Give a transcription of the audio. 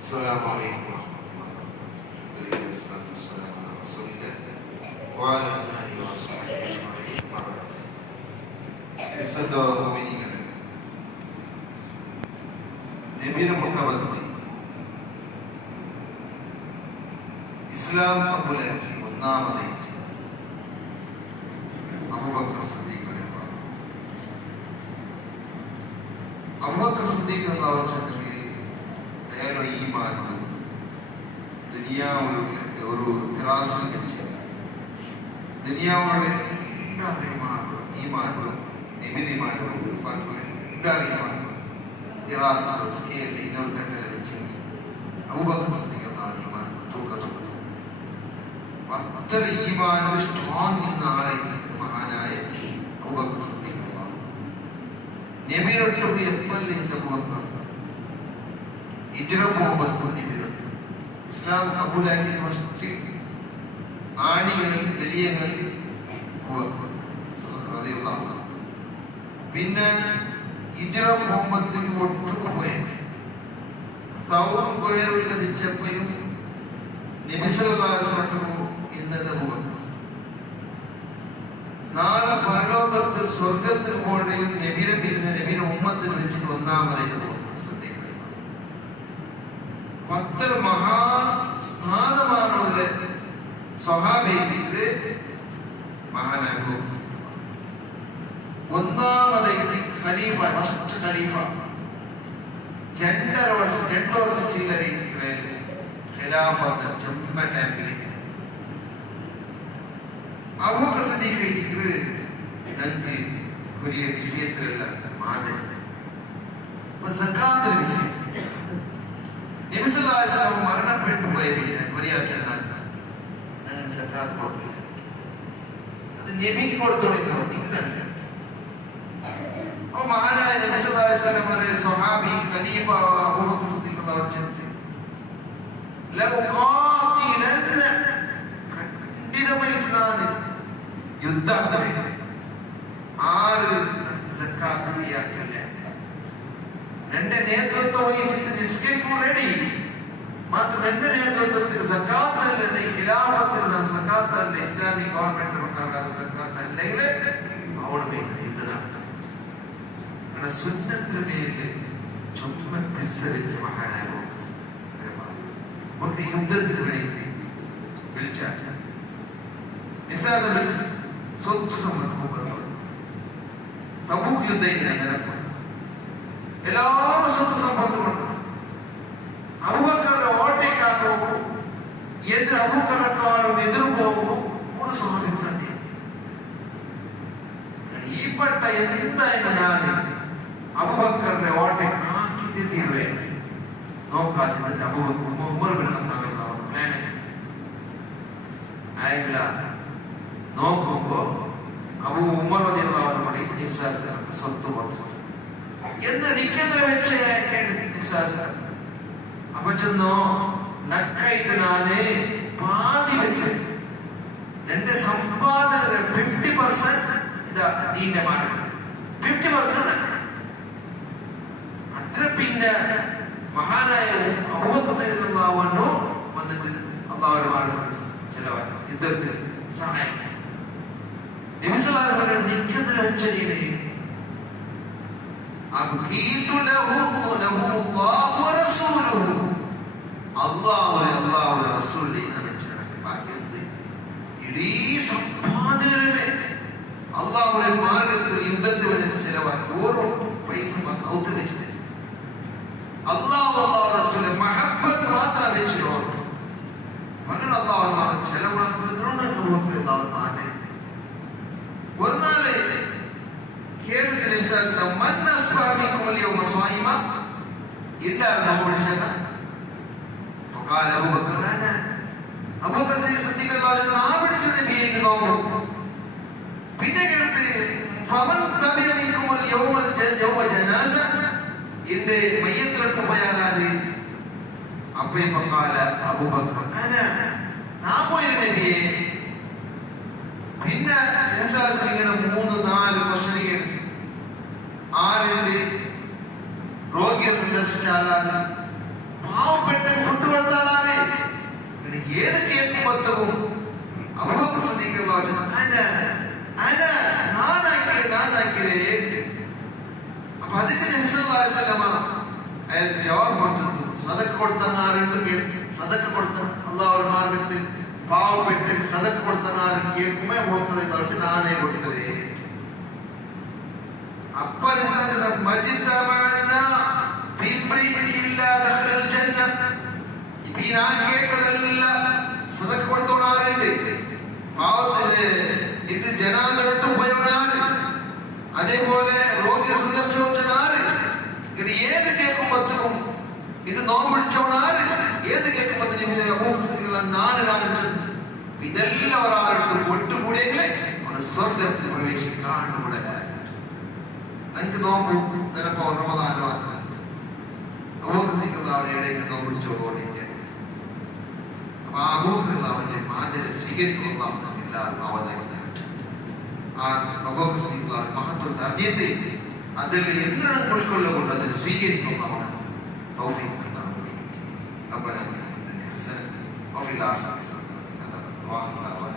السلام عليكم ورحمة الله وبركاته. والصلاة والسلام على رسول الله وعلى آله وصحبه أجمعين. വിശുദ്ധ മുഅ്മിനീങ്ങളെ, നബിയുടെ മുഖവത്തി ഇസ്ലാം കബൂലാക്കി ഒന്നാമതായിട്ട് അബൂബക്കർ സിദ്ദീഖ് റളിയല്ലാഹു അൻഹു. അബൂബക്കർ സിദ്ദീഖ് റളിയല്ലാഹു അൻഹു അയാളുടെ ഈമാനും ദുനിയാവിലുള്ള ഒരു തിറാസിൽ വെച്ചിട്ട് ദുനിയാവുള്ള എല്ലാ ഈമാനും എമിരിമാനും എല്ലാ ഈമാനും തിറാസ് സ്കെയിലിൽ ഇരുപത്തെട്ടിൽ വെച്ചിട്ട് അബൂബക്കർ സിദ്ദീഖ് റളിയല്ലാഹു അൻഹു ഈമാൻ തൂക്കത്തുണ്ട്. അത്ര ഈമാനും സ്ട്രോങ് എന്ന ആളായിട്ട് മഹാനായ അബൂബക്കർ സിദ്ദീഖ് റളിയല്ലാഹു അൻഹു നബിയോട് എപ്പോൾ ഇന്ത അബൂബക്കർ ഹിജ്റ പോകുമ്പോൾ നബിയോട് ഇസ്ലാം കബൂലാക്കി ഫസ്റ്റ് ആണികളിൽ വലിയകളിൽ അബൂബക്കർ റളിയല്ലാഹു അൻഹു. പിന്നെ ഹിജ്റ പോകുമ്പോഴത്തേക്ക് ഒട്ടും പോയത് തൗറും പോയവർ കതിച്ചപ്പോഴും നബി സല്ലല്ലാഹു അലൈഹി വസല്ലം ഇന്നത് അബൂബക്കർ. നാളെ പരലോകത്ത് സ്വർഗത്തിൽ പോകണമെങ്കിൽ നബിയുടെ പിന്നെ നബിയുടെ ഉമ്മത്തിന് വിളിച്ചിട്ട് ഒന്നാമതായിട്ട് പോകും. പത്തര മഹാസ്ഥാനമാണുള്ള സ്വഹാബിക്ക് മഹാനായ ഒന്നാമതായിട്ട് ഖലീഫ, ഫസ്റ്റ് ഖലീഫ 2 വർഷം ചില്ലറ ഖിലാഫത്ത് ചെമ്പ ടൈമിലേക്ക് അബൂബക്കർ സിദ്ദീഖ് ഞങ്ങൾക്ക് വലിയ വിഷയത്തിലല്ല മാതൃക സക്കാത്തിന്റെ വിഷയം. നബി സല്ലല്ലാഹു അലൈഹി വസല്ലം മരണപ്പെട്ടു പോയ പിന്നെ ഒരാഴ്ച ഞങ്ങൾ സക്കാത്ത് കൊടുക്കില്ല. അത് നബിക്ക് കൊടുത്തോളിന്ന് എനിക്ക് തന്നെ. അപ്പൊ മഹാനായ നബി സല്ലല്ലാഹു അലൈഹി വസല്ലം ഒരു സ്വഹാബി ഖലീഫ അബൂബക്കർ സിദ്ദീഖ് റളിയല്ലാഹു അൻഹു ഖണ്ഡിതമായിട്ടാണ് യുദ്ധം ആര് സക്കാത്ത് ഇയാക്കില്ല. എന്റെ നേതൃത്വം വഹിച്ചിട്ട് നിസ്കരിക്കൂ റെഡി. മാത്രം എന്റെ നേതൃത്വത്തിൽ സക്കാത്തല്ലേ ഖിലാഫത്ത് സക്കാത്തല്ലേ ഇസ്ലാമിക് ഗവൺമെന്റ് പ്രകാരം സക്കാത്ത് അല്ലെങ്കിൽ അവിടെ പോയി യുദ്ധം നടത്തണം. കാരണം സുന്നത്തിന് മേലിൽ ചുമ മത്സരിച്ച മഹാനായ ഒരു യുദ്ധത്തിന് വേണ്ടി വിളിച്ചാൽ സ്വത്ത് സമ്പത്ത് തബൂക്ക് യുദ്ധം നിലനിൽക്കും. എല്ലാവരും സ്വത്ത് സമ്പത്തുമുണ്ട്. അബൂബക്കറിന്റെ ഓട്ടേക്കാൻ പോകും, അബൂബക്കറിനെക്കാളും എതിരും പോകും. ഒരു സ്വാധീനം സത്യം ഈ പെട്ട എന്തായാലും ഞാൻ അബൂബക്കറിന്റെ ഓട്ടേക്ക് ആക്കി തീരുവേണ്ടി നോക്കാതെ ഉമർ ബിൻ ഖത്താബ് ആയില്ല. നോക്കുമ്പോ ഉമർ റളിയല്ലാഹു അൻഹു സ്വത്ത് കൊടുത്തു. എനിക്കെന്ത് വെച്ച് അപ്പൊ ചെന്നോ നക്കായിട്ടാണ് പാതി വെച്ച് എന്റെ സമ്പാദന 50% ഇതാ ദീന്റെ മാർഗം 50% അത്ര. പിന്നെ മഹാനായ അബൂബക്കർ റളിയല്ലാഹു അൻഹു വന്നിട്ട് അല്ലാഹുവിന്റെ മാർഗ്ഗത്തിൽ ചെലവാക്കി യുദ്ധത്തിൽ സഹായിക്കും. നബി സല്ലല്ലാഹു അലൈഹി വസല്ലം എനിക്കെന്ത് വെച്ച് ഇടീ സമ്പാദന അള്ളാഹുവിന്റെ മാർഗത്തിൽ യുദ്ധത്തിന് വേണ്ടി ചെലവാക്കി ഓരോ പൈസ വെച്ചിട്ട് അള്ളാഹു റസൂലിന്റെ മഹബ്ബത്ത് മാത്രം വെച്ചിട്ടോ അങ്ങനെ അള്ളാഹു ചെലവാക്കുന്നതിനോട് നമുക്ക് ആദ്യം ഒരു നാളെ കേട്ടതിന് പിന്നെ കേട്ടത് എന്റെ മയ്യത്തിലൊക്കെ പോയാല് അപ്പയും പക്കാല അബൂബക്കർ ഞാൻ പോയത് നബിയെ. പിന്നെ ഇങ്ങനെ 3-4 ക്വസ്റ്റ്യൻ ആരുടെ രോഗിയെ സന്ദർശിച്ചാൽ പാവപ്പെട്ട കൊടുത്തങ്ങാറുണ്ട്, സദക്ക കൊടുത്ത അള്ളാഹുവിന്റെ മാർഗത്തിൽ പാവപ്പെട്ട് സദക്ക കൊടുത്തങ്ങാറുണ്ട് കേൾക്കുമ്പോ മോക്കളെ തളിച്ച് നാനേ കൊടുത്തവരെ ഞാൻ കേട്ടതെല്ലാം സദക്ക കൊടുത്തോണാറുണ്ട്, പാവത്തിന് ഇട്ട് ജനാദ വിട്ടു പോയവനാറ്, അതേപോലെ രോഗിയെ സന്ദർശിച്ചവനാറ്, ഇത് ഏത് കേൾക്കുമ്പോഴത്തേക്കും ഇത് നോമ്പിടിച്ചവനാറ്, ഏത് കേൾക്കുമ്പോഴത്തേക്കും ഇതെല്ലാം ഒരാളുടെ ഒട്ടുകൂടിയെങ്കിലേ അവന് സ്വർഗത്തിൽ പ്രവേശിക്കാണ്ടുകൂടെ. എനിക്ക് നോമ്പ് നിനപ്പോ റമദാനിൽ മാത്രം അവന്റെ ഇടയിൽ നോമ്പിടിച്ചോണ്ടിരിക്കുക. അപ്പൊ ആ അവന്റെ മാതിരി സ്വീകരിക്കുന്ന എല്ലാവരും അവതരിപ്പിച്ചു. ആ മഹത്വത്തെ അറിയത്തെ അതിൽ എന്തിനും ഉൾക്കൊള്ളുകൊണ്ട് അതിൽ സ്വീകരിക്കുന്നവണ് തൗഫീഖ് തന്നാണ്. ربنا آتنا في الدنيا حسنة وفي الآخرة حسنة وقنا عذاب النار.